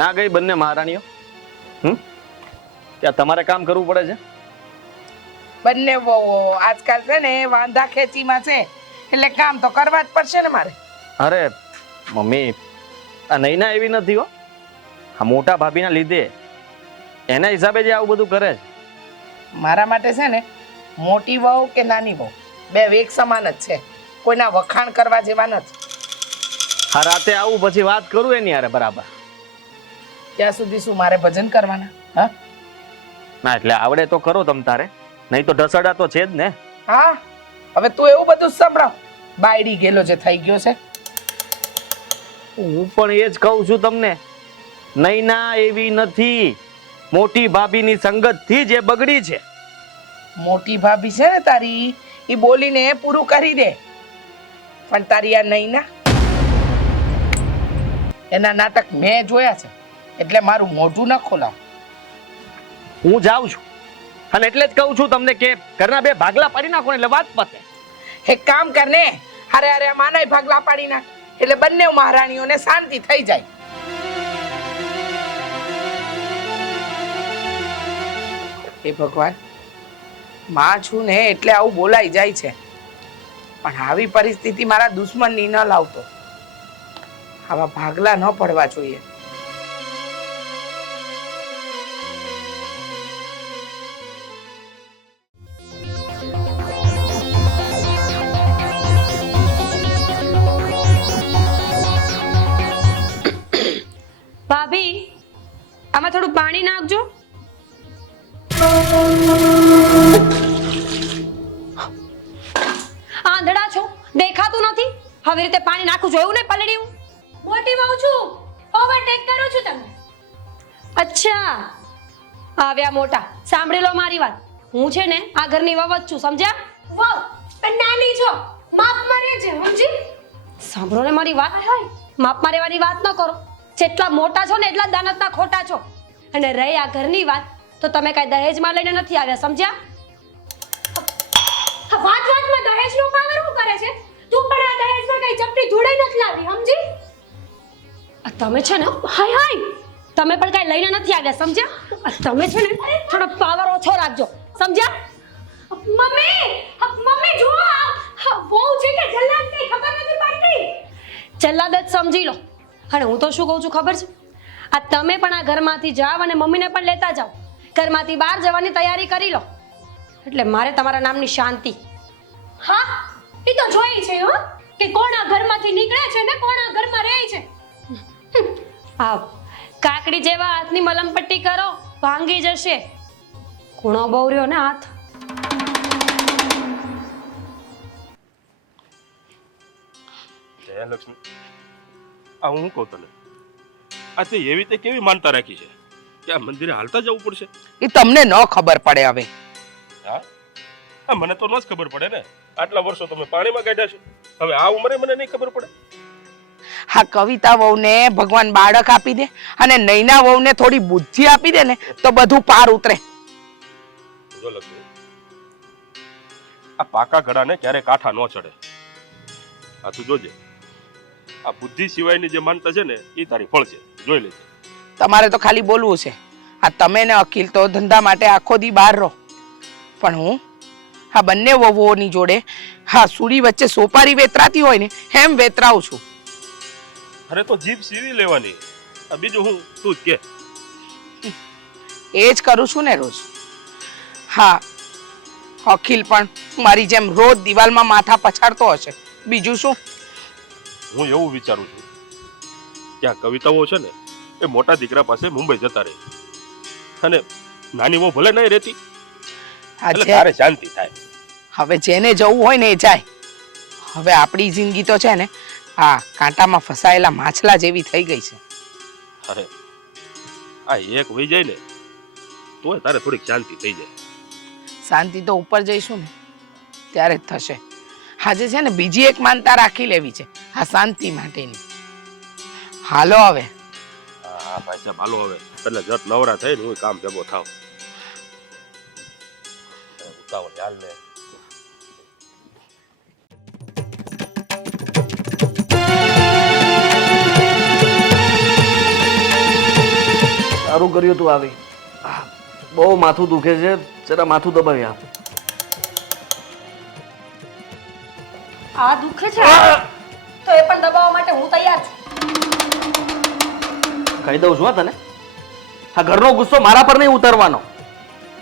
ક્યાં ગઈ બંને મહારાણીઓ? હમ? ત્યાં તમારે કામ કરવું પડે છે? બંને વહુઓ આજકાલ છે ને વાંધા ખેંચીમાં છે. એટલે કામ તો કરવા જ પડશે ને મારે. અરે મમ્મી આ નૈના એવી નથી હો. આ મોટા ભાભીના લીધે એના હિસાબે જે આવું બધું કરે છે. મારા માટે છે ને મોટી વહુ કે નાની વહુ? બે વેગ સમાન જ છે. કોઈના વખાણ કરવા જેવા નથી. આ રાતે આવું પછી વાત કરું એની યારે બરાબર. ત્યાં સુધી શું મારે ભજન કરવાના? હા? ના એટલે આવડે તો કરો તમ તારે. નહીં તો ઢસડા તો છે જ ને. હા? હવે તું એવું બધું સંભળાવ. બાયડી ગયેલો જે થઈ ગયો છે. હું પણ એ જ કહું છું તમને. નૈના એવી નથી. મોટી ભાભીની સંગતથી જ એ બગડી છે. મોટી ભાભી છે ને તારી એ બોલીને પૂરું કરી દે. પણ તારી આ નહીં ના. એના નાટક મેં જોયા છે. એટલે મારું મોઢું ન ખોલાવ. હું જાઉં છું. અને એટલે જ કહું છું તમને કે ઘરના બે ભાગલા પાડી નાખો એટલે વાત પતે. એક કામ કર ને. અરે અરે માનાય ભાગલા પાડી નાખ. એટલે બંને મહારાણીઓને શાંતિ થઈ જાય. હે ભગવાનમાં છું ને એટલે આવું બોલાઈ જાય છે. પણ આવી પરિસ્થિતિ મારા દુશ્મનની ન લાવતો. આવા ભાગલા ન પડવા જોઈએ. આવ્યા મોટા. સાંભળી લો મારી વાત. હું છે ને આ ઘરની વવત છું સમજ્યા? વહુ પણ નાની છો. માપ મારે છે સમજી? સાંભળો ને મારી વાત. માપમાં રહેવાની વાત ન કરો. જેટલા મોટા છો ને એટલા દાનતના ખોટા છો. અને રહી આ ઘરની વાત તો તમે કાંઈ દહેજમાં લઈને નથી આવ્યા સમજ્યા? વાત વાતમાં દહેજનો પાવર શું કરે છે? તું પણ આ દહેજમાં કઈ ચપટી ધૂળે નથી લાવી સમજી? તમે છે ને? હાય હાય. તમે પણ કાંઈ લઈને નથી આવ્યા સમજ્યા? તમે છે ને થોડો પાવર ઓછો રાખજો સમજ્યા? મમ્મી મમ્મી જો બહુ છે કે જલ્લાદ કઈ ખબર નથી પડતી? જલ્લાદ જ સમજી લો. અને હું તો શું કહું છું ખબર છે? આ તમે પણ આ ઘરમાંથી જાઓ અને મમ્મીને પણ લેતા જાઓ. ઘરમાંથી બહાર જવાની તૈયારી કરી લો. એટલે મારે તમારા નામની શાંતિ. હા એ તો જોઈ છે હો. કે કોણ આ ઘરમાંથી નીકળે છે ને કોણ આ ઘરમાં રહે છે? આવ. કાકડી જેવા હાથની મલમપટ્ટી કરો ભાંગી જશે. ખૂણો બહુ રહ્યો ને હાથ? લક્ષ્મી. આ હું કહું તને? આ તે એવી રીતે કેવી માનતા રાખી છે કે આ મંદિરે હાલતા જવું પડશે? એ તમને ન ખબર પડે હવે. હા? હા મને તો ન જ ખબર પડે ને. આટલા વર્ષો તમે પાણીમાં કાઢ્યા છે. હવે આ ઉંમરે મને નહીં ખબર પડે? હા કવિતા વહુને ભગવાન બાળક આપી દે અને નૈના વહુને થોડી બુદ્ધિ આપી દે ને તો બધું પાર ઉતરે. આ પાકા ઘડાને ક્યારે કાંઠા ન ચડે. આ તું જોજે. આ બુદ્ધિ સિવાયની જે માનતા છે ને એ તારી ફળ છે. જોઈ લેજે. તમારે તો ખાલી બોલવું છે. આ તમે ને અખિલ તો ધંધા માટે આખો દી બહાર રહો. પણ હું આ બંને વહુઓની જોડે હા સુડી વચ્ચે સોપારી વેતરાતી હોય ને એમ વેતરાવું છું. અરે તો જીભ સીવી લેવાની. આ બીજું હું તું જ કે. એ જ કરું છું ને રોજ. હા અખિલ પણ મારી જેમ રોજ દિવાલમાં માથા પછાડતો હશે. બીજું શું? હું એવું વિચારું છું કે આ કવિતાઓ છે ને એ મોટા દીકરા પાસે મુંબઈ જતા રહે. અને નાની બહુ ભલે નહીં રહેતી એટલે તારે શાંતિ થાય. હવે જેને જવું હોય ને એ જાય. હવે આપણી જિંદગી તો છે ને આ કાંટામાં ફસાયેલા માછલા જેવી થઈ ગઈ છે. અરે આ એક વહી જાય ને તોય તારે થોડીક શાંતિ થઈ જાય. શાંતિ તો ઉપર જઈશું ને ત્યારે જ થશે. આજે છે ને બીજી એક માનતા રાખી લેવી છે આ શાંતિ માટેની. હાલો હવે. હા હા ભાઈ સાહેબ હાલો હવે. એટલે જટ નવરા થઈ ને હું કામ ભેગો થાવ. ઉતાવળ ચાલ ને. સારું કર્યું તું આવી. બહુ માથું દુખે છે. જરા માથું દબાવી આપ. આ દુખે છે? તો એ પણ દબાવવા માટે હું તૈયાર છું. કહી દઉં છું હા તને. આ ઘરનો ગુસ્સો મારા પર નહીં ઉતરવાનો.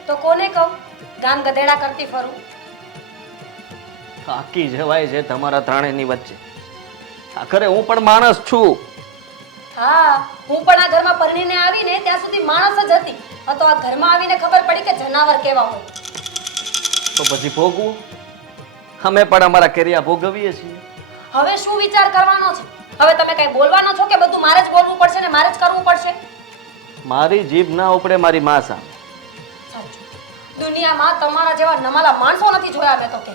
તો કોને કહું? ગામ ગધેડા કરતી ફરું. થાકી જવાય છે તમારા ત્રણેયની વચ્ચે. આખરે હું પણ માણસ છું. હા હું પણ આ ઘરમાં પરણીને આવીને ત્યાં સુધી માણસ જ હતી. તો આ ઘરમાં આવીને ખબર પડી કે જનાવર કેવા હોય. તો પછી ભોગવું? અમે પણ અમારા કેરિયા ભોગવીએ છીએ. હવે શું વિચાર કરવાનો છે? હવે તમે કઈ બોલવાનો છો કે બધું મારે જ બોલવું પડશે ને મારે જ કરવું પડશે? મારી જીભ ના ઉપડે મારી માં સામે. દુનિયામાં તમારા જેવા નમાલા માણસો નથી જોયા મેં તો કે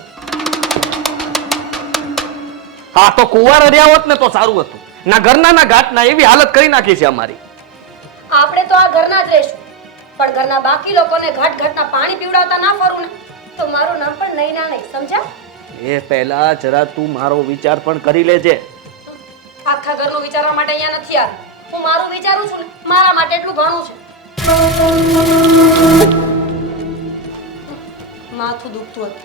હા તો કુંવાર રહ્યા હોત ને તો સારું હતું. ના ઘરના ના ઘાટના એવી હાલત કરી નાખી છે અમારી. આપણે તો આ ઘરના જ રહેશું. પણ ઘરના બાકી લોકોને ઘાટ ઘાટના પાણી પીવડાવતા ના ફરું ને. તો મારું નામ પણ નહીં ના નહીં સમજ્યા? એ પહેલા જરા તું મારો વિચાર પણ કરી લેજે. આખા ઘરનું વિચારવા માટે અહીંયા નથી આ હું મારું વિચારું છું ને મારા માટે એટલું ઘણું છે. માથું દુખતું હતું.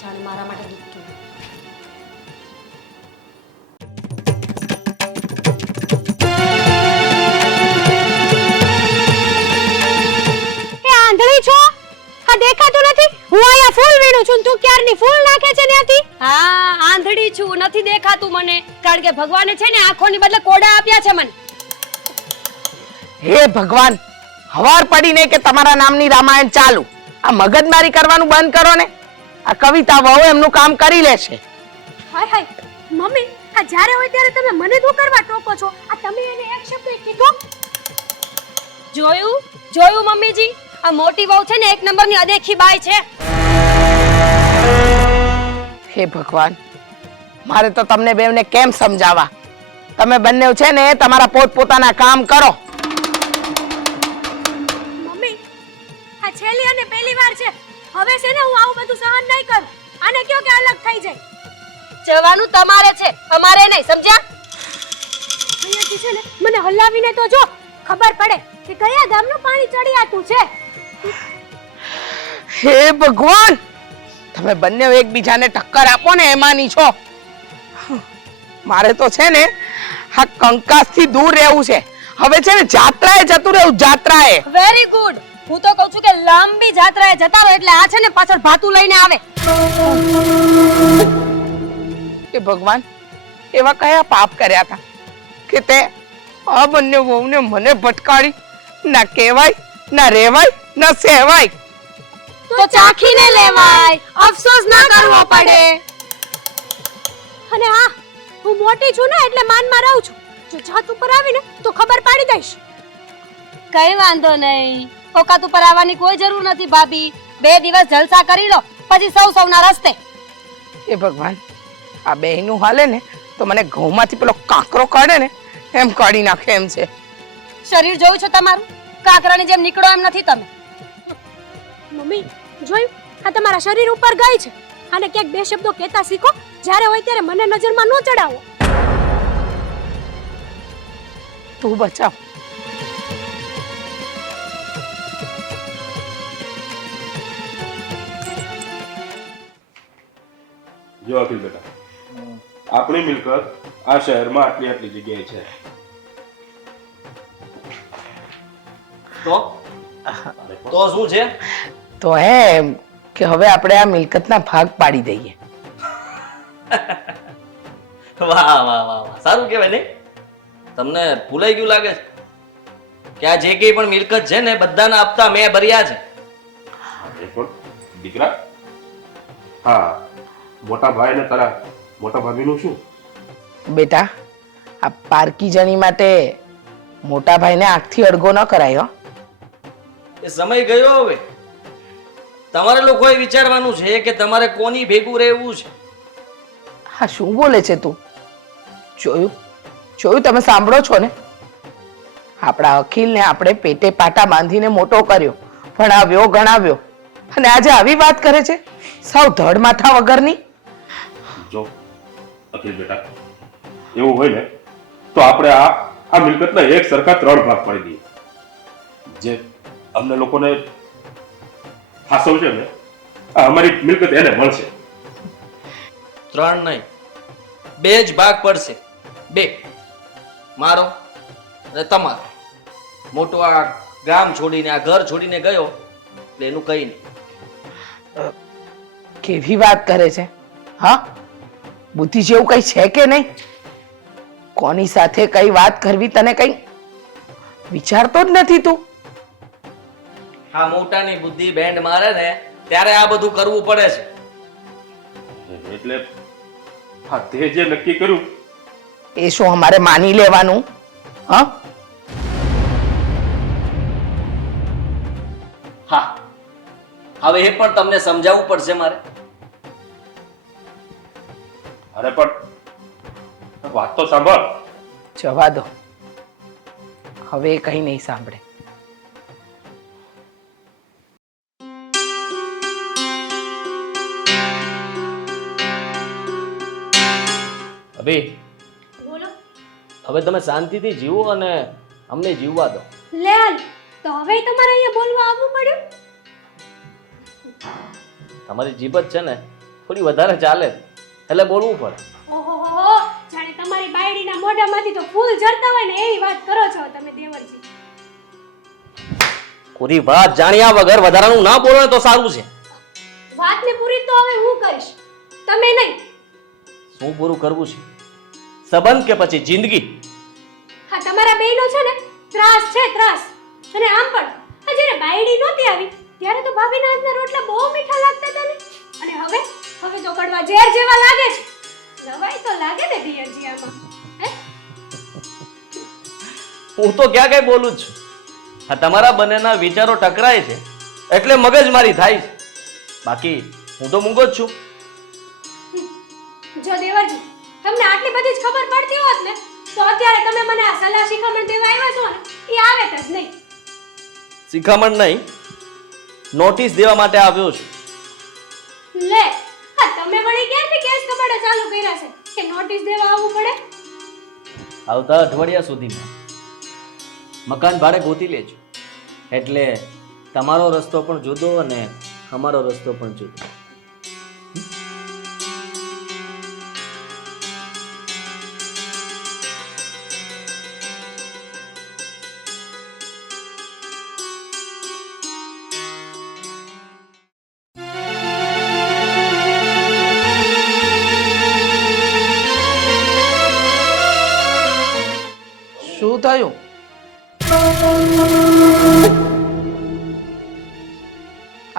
જાણે મારા માટે દુખતું આંધળી છો? આ દેખાતું નથી? હું અહીંયા ફૂલ વીણું છું તું ક્યારની ફૂલ નાખે છે ત્યાંથી? હા આંધળી છું નથી દેખાતું મને. કારણ કે ભગવાને છે ને આંખોની બદલે કોડા આપ્યા છે મને. હે ભગવાન હવાર પડીને કે તમારા નામની રામાયણ ચાલુ. આ મગજમારી કરવાનું બંધ કરો ને. આ કવિતા વહુ એમનું કામ કરી લેશે. હાય હાય મમ્મી આ જ્યારે હોય ત્યારે તમે મને શું કરવા ટોકો છો? આ તમે એને એક શબ્દ કીધો? જોયું? જોયું મમ્મીજી? આ મોટી વહુ છે ને એક નંબરની અદેખી બાઈ છે. હે ભગવાન મારે તો તમને બેવને કેમ સમજાવવા? તમે બંને છે ને તમારા પોતપોતાના કામ કરો. મમ્મી આ છેલ્લી અને પહેલી વાર છે. હવે છે ને હું આવું બધું સહન નહીં કરું. આને કયો કે અલગ થઈ જાય? જવાનું તમારે છે અમારે નહીં સમજ્યા? અહીંયાથી છે ને મને હલાવીને તો જો ખબર પડે કે કયા ગામનું પાણી ચડી આતું છે. હે ભગવાન તમે બંને એકબીજાને ટક્કર આપો ને એમાંની છો. મારે તો છે ને આ કંકાસથી દૂર રહેવું છે. હવે છે ને જાત્રાએ જતું રહેવું જાત્રાએ. વેરી ગુડ હું તો કહું છું કે લાંબી જાત્રાએ જતા રહો એટલે આ છે ને પાછળ ભાતું લઈને આવે. કે ભગવાન એવા કયા પાપ કર્યા હતા કે તે આ બંને વહુને મને ભટકાડી ના કહેવાય? ના રહેવાય ના સહેવાય તો ચાખીને લેવાય. અફસોસ ના કરવો પડે. અને હા હું મોટી છું ને એટલે માનમાં રહું છું. જો છત ઉપર આવીને તો ખબર પાડી દઈશ. કઈ વાંધો નહીં. ઓકાત ઉપર આવવાની કોઈ જરૂર નથી ભાભી. બે દિવસ જલસા કરી લો પછી સૌ સૌના રસ્તે. હે ભગવાન આ બહેનું હાલે ને તો મને ઘઉંમાંથી પેલો કાંકરો કાઢે ને એમ કાઢી નાખે એમ છે. શરીર જોયું છે તમારું? કાકરાની જેમ નીકળો એમ નથી તમે. મમ્મી જોયું? આ તમારા શરીર ઉપર ગઈ છે. અને ક્યાંક બે શબ્દો કહેતા શીખો. જ્યારે હોય ત્યારે મને નજરમાં ન ચડાવો. તું બચાવ. જો અખિલ બેટા આપણી મિલકત આ શહેરમાં આટલી આટલી જગ્યાએ છે. તો? તો શું છે? તો એમ કે હવે આપણે આ મિલકતના ભાગ પાડી દઈએ. વાહ વાહ વાહ વાહ. સારું કહેવાય નહીં. તમને ભૂલાઈ ગયું લાગે છે? કે આ જે કંઈ પણ મિલકત છે ને બધાના હપ્તા મેં ભર્યા છે. દીકરા હા મોટા ભાઈ ને તારા મોટા ભાભીનું શું? બેટા આ પારકી જણી માટે મોટા ભાઈને આંખથી અડગો ન કરાય હો. એ સમય ગયો હવે. તમારે લોકોએ વિચારવાનું છે કે તમારે કોની ભેગું રહેવું છે? હા શું બોલે છે તું? જોયું? જોયું તમે સાંભળો છો ને? આપણા અખિલને આપણે પેટે પાટા બાંધીને મોટો કર્યો ભણાવ્યો ગણાવ્યો. અને આજે આવી વાત કરે છે? સાવ ધડ માથા વગરની? જો અખિલ બેટા એવું હોય ને તો આપણે આ આ મિલકતના એક સરખા ત્રણ ભાગ પાડી દઈએ. જે અમને લોકોને ફાસવશે ને આ અમારી મિલકત એને મળશે. ત્રણ નહીં બે જ ભાગ પડશે. બે. મારો અને તમારો. મોટો આ ગામ છોડીને આ ઘર છોડીને ગયો એટલે એનું કઈ નહીં. કેવી વાત કરે છે? હા? બુદ્ધિ જેવું કઈ છે કે નહીં? કોની સાથે કઈ વાત કરવી તને કઈ? વિચારતો જ નથી તું. આ મોટાની બુદ્ધિ બેન્ડ મારે ને ત્યારે આ બધું કરવું પડે છે. એટલે આ તે જે નક્કી કર્યું. એ શું અમારે માની લેવાનું? હા? હા. હવે એ પણ તમને સમજાવવું પડશે મારે. અરે પણ વાત તો સાંભળ. જવા દો. હવે કઈ નહીં સાંભળે. અભી બોલો. હવે તમે શાંતિથી જીવો અને અમને જીવવા દો. લે તો હવે તમારે અહીંયા બોલવા આવવું પડ્યું? તમારી જીભ જ છે ને થોડી વધારે ચાલે. એટલે બોલવું પડે. ઓહો જાણે તમારી બાયડીના મોઢામાંથી તો ફૂલ ઝરતા હોય ને એવી વાત કરો છો તમે દેવરજી. પૂરી વાત જાણ્યા વગર વધારાનું ના બોલો ને તો સારું છે. વાતને પૂરી તો હવે હું કરીશ. તમે નહીં. શું પૂરું કરવું છે? સંબંધ કે પછી જિંદગી? હા તમારા બેયનો છે ને ત્રાસ છે ત્રાસ. અને આમ પણ આ જ્યારે બાયડી નહોતી આવી ત્યારે તો ભાભીના હાથના રોટલા બહુ મીઠા લાગતા હતા ને. અને હવે હવે તો કડવા ઝેર જેવા લાગે છે. નવાઈ તો લાગે ને દિયરજી આમાં હું? તો ક્યાં કઈ બોલું છું આ તમારા બંનેના વિચારો ટકરાય છે એટલે મગજ મારી થાય છે. બાકી હું તો મૂંગો જ છું. જો દેવરજી તમને આટલી બધી જ ખબર પડતી હોત ને તો અત્યારે તમે મને આ સલાહ શિખામણ દેવા આવ્યા છો ને એ આવે જ નહીં. શિખામણ નહીં નોટિસ દેવા માટે આવ્યો છું. લે આ તમે વળી ક્યાંથી કેસ કબાડા ચાલુ કર્યા છે? કે નોટિસ દેવા આવવું પડે? આવતા અઠવાડિયા સુધીમાં. મકાન ભાડે ગોતી લેજો. એટલે તમારો રસ્તો પણ જુદો અને અમારો રસ્તો પણ જુદો.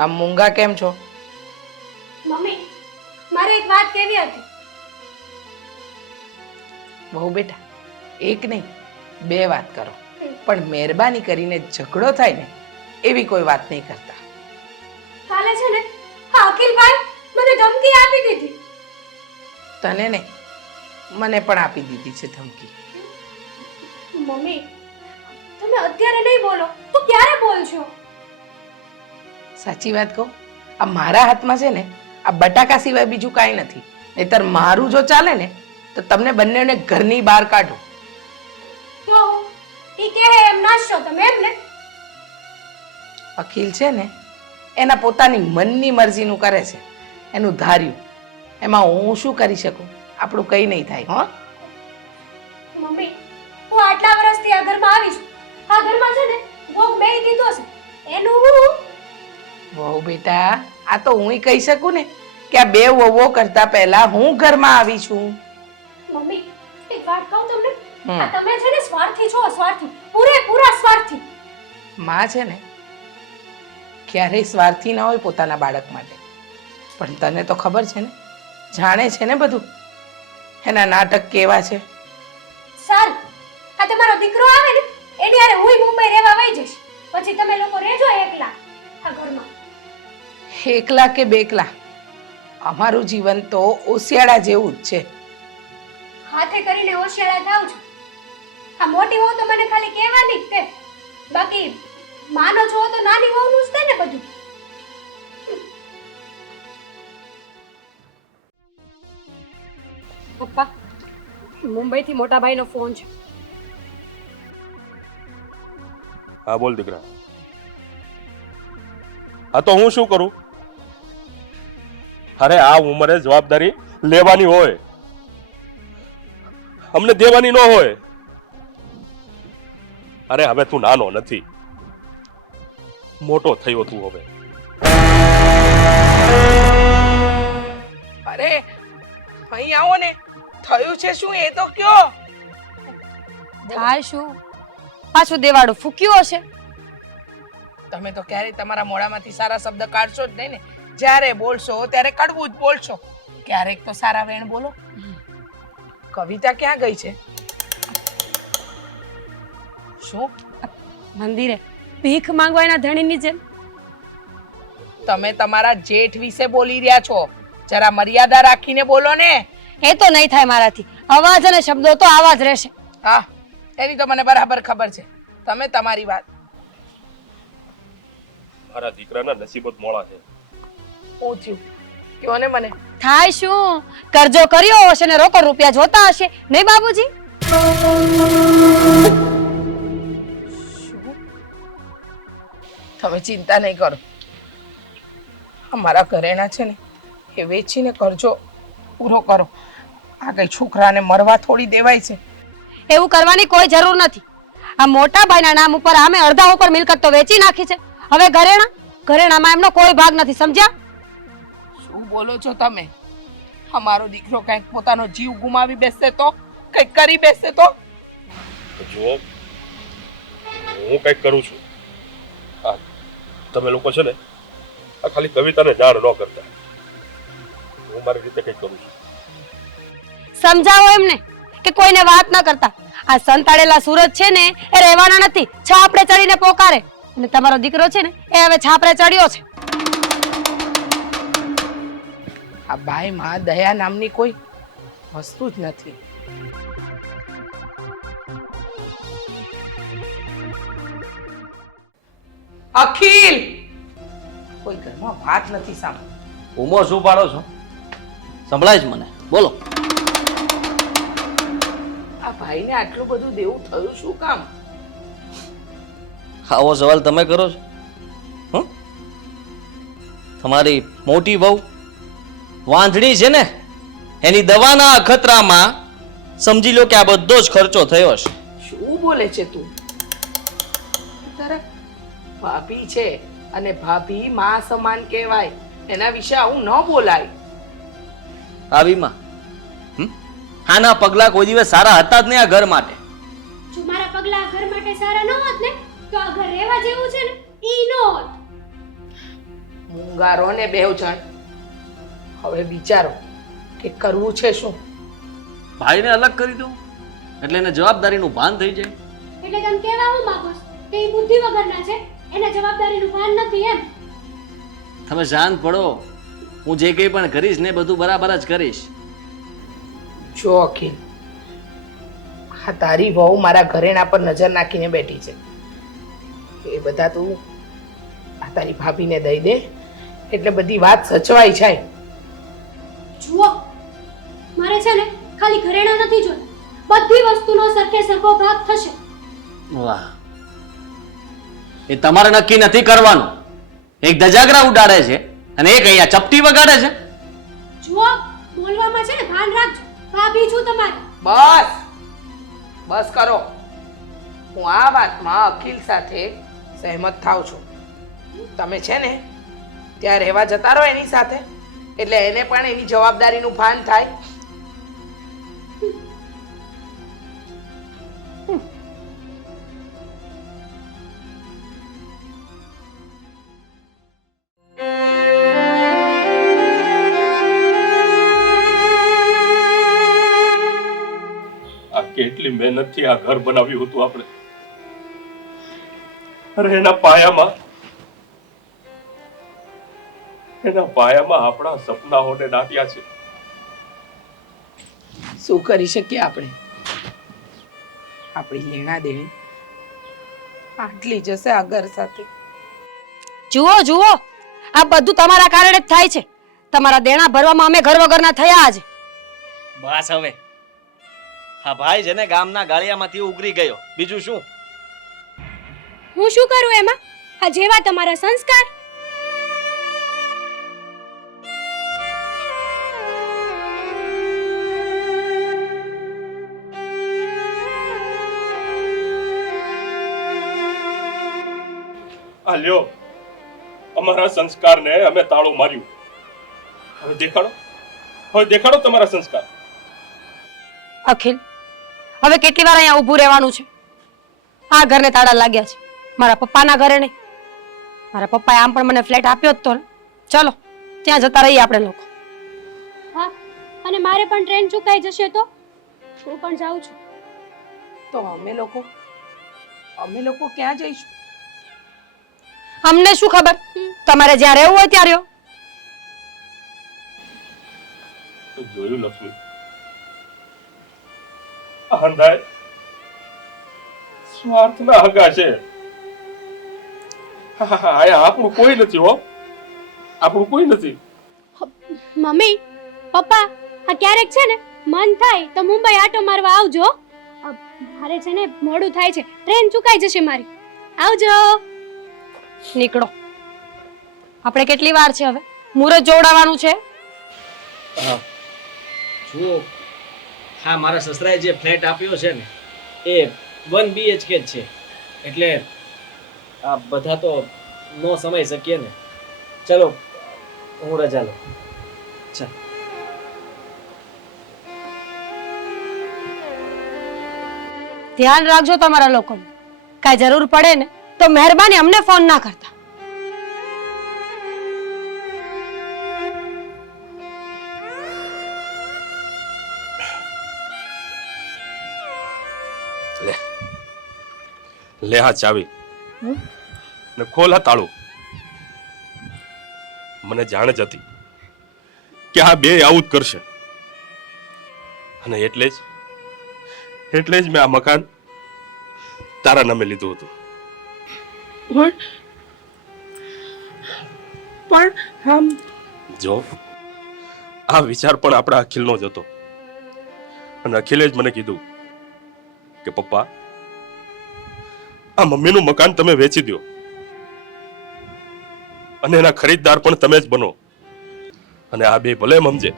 આમ મૂંગા કેમ છો? મમ્મી મારે એક વાત કેવી હતી? બહુ બેટા એક નહીં બે વાત કરો. પણ મહેરબાની કરીને ઝઘડો થાય ને એવી કોઈ વાત નહીં કરતા. કાલે છે ને હા મને ધમકી આપી દીધી. તને નહીં મને પણ આપી દીધી છે ધમકી. મમ્મી તમે અત્યારે નહીં બોલો તો ક્યારે બોલશો? સાચી વાત કહું? આ મારા હાથમાં છે ને આ બટાકા સિવાય બીજું કાંઈ નથી. નહીતર મારું જો ચાલે ને તો તમને બંનેને ઘરની બહાર કાઢો. તો ઈ કહે એમ નાચશો તમે એમ ને અખિલ છે ને એના પોતાની મનની મરજીનું કરે છે. એનું ધાર્યું. એમાં હું શું કરી શકું? આપણું કંઈ નહીં થાય હો. મમ્મી હું આટલા વર્ષથી આ ઘરમાં આવીશ. આ ઘરમાં છે ને ભોગ બેહી દીધો છે. એનું હું વહુ બેટા આ તો હું કહી શકું ને કે આ બે વહુઓ કરતા પહેલા હું ઘરમાં આવી છું. મમ્મી એક વાત કહું તમને? આ તમે છે ને સ્વાર્થી છો સ્વાર્થી પૂરેપૂરા સ્વાર્થી. માં છે ને ક્યારેય સ્વાર્થી ના હોય પોતાના બાળક માટે. પણ તને તો ખબર છે ને જાણે છે ને બધું. એના નાટક કેવા છે? સારું. આ તમારો દીકરો આવે ને એની હારે હું મુંબઈ રહેવા વઈ જઈશ. પછી તમે લોકો રહેજો એકલા આ ઘરમાં. એકલા કે બેકલા? અમારું જીવન તો ઓશિયાળા જેવું જ છે. હાથે કરીને ઓશિયાળા થાવ છો. આ મોટી વહુ તો મને ખાલી કહેવાની જ તે બાકી માનો છો તો નાની વહુનું જ તે ને બધું. પપ્પા મુંબઈથી મોટા ભાઈનો ફોન છે. હા બોલ દીકરા. હા તો હું શું કરું? અરે આ ઉંમરે જવાબદારી લેવાની હોય. અમને દેવાની ન હોય. અરે હવે તું નાનો નથી. મોટો થયો તું હવે. અરે અહીં આવો ને. થયું છે શું? એ તો કયો? થાય શું? પાછું દેવાડું ફૂક્યું હશે. તમે તો ક્યારેય તમારા મોઢામાંથી સારા શબ્દ કાઢશો જ નહીં ને. જ્યારે બોલશો ત્યારે કડવું જ બોલશો. ક્યારેક તો સારા વેણ બોલો. કવિતા ક્યાં ગઈ છે? શું? મંદિરે. ભીખ માંગવા એના ધણીની જેમ. તમે તમારા જેઠ વિશે બોલી રહ્યા છો. જરા મર્યાદા રાખીને બોલો ને. એ તો નહીં થાય મારાથી. અવાજ અને શબ્દો તો આવા જ રહેશે. હા એની તો મને બરાબર ખબર છે. તમે તમારી વાત. મારા દીકરાના નસીબ મોળા છે. હું થયું કયો ને મને? થાય શું? કરજો કર્યો હશે ને રોકડ રૂપિયા જોતા હશે. નહીં બાબુજી? તમે ચિંતા નહીં કરો. અમારા ઘરેણા છે ને એ વેચીને કરજો પૂરો કરો. આ કઈ છોકરાને મરવા થોડી દેવાય છે. એવું કરવાની કોઈ જરૂર નથી. આ મોટા ભાઈના નામ ઉપર અમે અડધા ઉપર મિલકત તો વેચી નાખી છે. હવે ઘરેણા? ઘરેણામાં એમનો કોઈ ભાગ નથી સમજ્યા? બોલો છો તમે? અમારો દીકરો કંઈક પોતાનો જીવ ગુમાવી બેસશે તો? કંઈક કરી બેસશે તો? જો હું કંઈક કરું છું. હા તમે લોકો છે ને આ ખાલી કવિતાને જાણ ન કરતા. હું મારી રીતે કંઈક કરું છું. સમજાવો એમને કે કોઈને વાત ન કરતા. આ સંતાડેલા સુરત છે ને એ રહેવાના નથી. છાપડે ચડીને પોકારે. અને તમારો દીકરો છે ને એ હવે છાપરે ચડ્યો છે. આ બાઈ માં દયા નામની કોઈ વસ્તુ જ નથી. અખિલ! કોઈ ઘરમાં વાત નથી સાંભળ. ઉમો શું પાડો છો? સંભળાય જ મને. બોલો. આ ભાઈને આટલું બધું દેવું થયું શું કામ? આવો સવાલ તમે કરો છો? તમારી મોટી વહુ વાંધણી છે ને? એની દવાના અખતરામાં સમજી લો કે આ બધો જ ખર્ચો થયો છે શું બોલે છે તું? તારા ભાભી છે અને ભાભી માં સમાન કહેવાય. એના વિશે આવું ન બોલાય. આવીમાં હમ? આના પગલા કોઈ દિવસ સારા હતા જ નહીં આ ઘર માટે? જો મારા પગલા આ ઘર માટે સારા ન હોત ને તો આ ઘર રહેવા જેવું છે ને? ઈ ન હોત. મૂંગારો ને બેવ જણ હવે વિચારો કે કરવું છે શું? ભાઈને અલગ કરી દઉં? એટલે એને જવાબદારીનું ભાન થઈ જાય. એટલે તમે કહેવા હું માંગો કે એ બુદ્ધિ વગરના છે એને જવાબદારીનું ભાન નથી એમ. તમે શાંત પડો. હું જે કંઈ પણ કરીશ ને બધું બરાબર જ કરીશ. જો અખિલ આ તારી વહુ મારા ઘરેણા પર નજર નાખીને બેઠી છે. એ બધા તું આ તારી ભાભીને દઈ દે. એટલે બધી વાત સચવાઈ જાય. જુઓ. મારે છે ને ખાલી ઘરેણા નથી જોતા બધી વસ્તુનો સરખે સરખો ભાગ થશે. વાહ. એ તમારે નક્કી નથી કરવાનું. એક ધજાગરા ઉડાડે છે અને એક અહીંયા ચપટી વગાડે છે. જુઓ બોલવામાં છે ને ભાન રાખજો. ભાભી છું તમારી. બસ. બસ કરો. હું આ વાતમાં અખિલ સાથે સહેમત થાવ છું. તમે છે ને ત્યાં રહેવા જતા રહો એની સાથે. એટલે એને પણ એની જવાબદારીનું ભાન થાય. કેટલી મહેનતથી આ ઘર બનાવ્યું હતું આપણે. અરે, એના પાયામાં એના પાયામાં આપણા સપનાઓને દાટ્યા છે. શું કરી શકીએ આપણે? આપણી લેણા દેણી આટલી જશે આ ઘર સાથે. જુઓ જુઓ. આ બધું તમારા કારણે જ થાય છે. તમારા દેણા ભરવામાં અમે ઘર વગરના થયા આજે બસ હવે. હા ભાઈ છે ને ગામના ગાળિયામાંથી ઉગરી ગયો. બીજું શું? હું શું કરું એમાં? આ જેવા તમારા સંસ્કાર લ્યો. અમારા સંસ્કારને અમે તાળું માર્યું. હવે દેખાડો. હવે દેખાડો તમારા સંસ્કાર. અખિલ હવે કેટલી વાર અહીંયા ઊભું રહેવાનું છે? આ ઘરને તાળા લાગ્યા છે. મારા પપ્પાના ઘરે નહીં. મારા પપ્પાએ આમ પણ મને ફ્લેટ આપ્યો જ તો ને. ચલો ત્યાં જતા રહીએ આપણે લોકો. હા અને મારે પણ ટ્રેન ચૂકાઈ જશે તો? હું પણ જાઉં છું. તો અમે લોકો અમે લોકો ક્યાં જઈશું? અમને શું ખબર? તમારે જ્યાં રહેવું હોય ત્યાં રહ્યો જોયું લક્ષ્મી. હંધાય સ્વાર્થના હગા છે. આયા આપણું કોઈ નથી હો. આપણું કોઈ નથી. મમ્મી પપ્પા આ ક્યારેક છે ને મન થાય તો મુંબઈ આટો મારવા આવજો. મારે છે ને મોડું થાય છે. ટ્રેન ચૂકાઈ જશે મારી. આવજો. નીકળો. આપણે કેટલી વાર છે હવે? મુહૂર્ત જોડાવાનું છે? હા. જુઓ. હા મારા સસરાએ જે ફ્લેટ આપ્યો છે ને એ વન બીએચકે છે. એટલે આ બધા તો નો સમય શકીએ ને. ચલો હું રજા લઉં. ચાલ. ધ્યાન રાખજો તમારા લોકોનું. કાંઈ જરૂર પડે ને? તો મહેરબાની અમને ફોન ના કરતા. લે. લે હા ચાવી. ને ખોલ હા તાળું. મને જાણ જ હતી કે આ બે આવું જ કરશે. અને એટલે જ એટલે જ મેં આ મકાન તારા નામે લીધું હતું. પણ પણ આમ જો, આ વિચાર પણ આપણા અખિલનો જ હતો. અને અખિલે જ મને કીધું કે, પપ્પા, આ મમ્મીનું મકાન તમે વેચી દો અને એના ખરીદદાર પણ તમે જ બનો. અને આ બે ભલે સમજે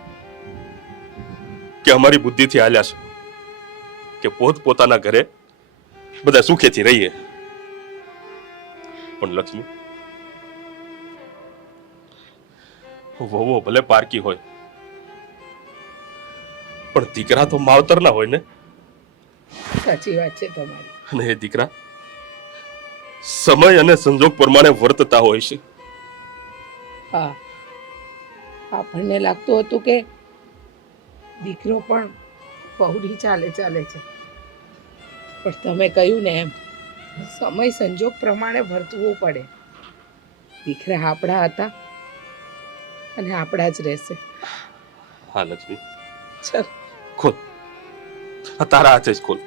કે અમારી બુદ્ધિથી હાલ્યા છે, કે પોત પોતાના ઘરે બધા સુખેથી રહીએ. પણ લક્ષ્મી વહુઓ ભલે પારકી હોય પણ દીકરા તો માવતરના હોય ને? સાચી વાત છે તમારી. અને એ દીકરા સમય અને સંજોગ પ્રમાણે વર્તતા હોય છે. હા આપણને લાગતું હતું કે દીકરો પણ પૌડી ચાલે ચાલે છે. પણ તમે કહ્યું ને એમ સમય સંજોગ પ્રમાણે વર્તવું પડે. દીકરા આપણા હતા અને આપણા જ રહેશે. હા લક્ષ્મી. ચલ. ખોલ. તારા હાથે જ ખોલ.